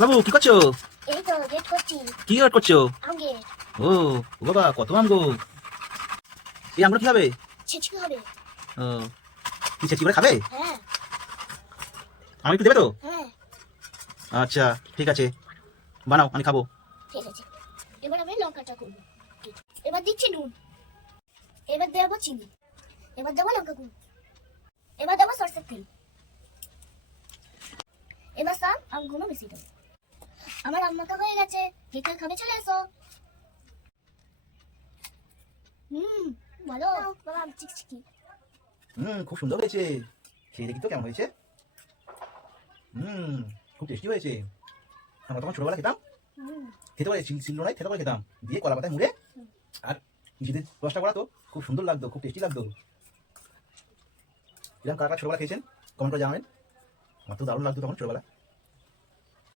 বাবু কি করছো? এই তো গেট করছি। কি গেট করছো? আম গেট। ও বাবা, কত আম গো! এই আমগুলো কি হবে? ছিচকি হবে। ও, কি চেঁচি করে খাবে? হ্যাঁ আমি একটু দেবে তো? হ্যাঁ আচ্ছা, ঠিক আছে, বানাও, আমি খাবো। ঠিক আছে। এবার আমি লঙ্কাটা করবো। এবার দিচ্ছি নুন। এবার দেবো চিনি। এবার দেবো লঙ্কা গুঁড়ো। এবার দেবো সরষের তেল। এবার সব আমগুলো মিশিয়ে দেবো। আমার আম মাখা হয়ে গেছে। কে কে খাবে চলে এসো। ভালো বাবা, আম চিকচিকি। খুব সুন্দর হয়েছে। খেয়ে দেখি তো কেমন হয়েছে। খুব টেস্টি হয়েছে। আমরা তখন ছোটবেলা খেতাম, হুম খেতে পারে শিলনোড়ায় খেতে পারে খেতাম, দিয়ে কলা পাতায় মুড়ে আর যদি রসটা করা তো খুব সুন্দর লাগতো, খুব টেস্টি লাগতো। এরকম কারা কারা ছোটবেলা খেয়েছেন কমেন্ট করে জানাবেন। আমার তো দারুণ লাগতো তখন ছোটবেলা।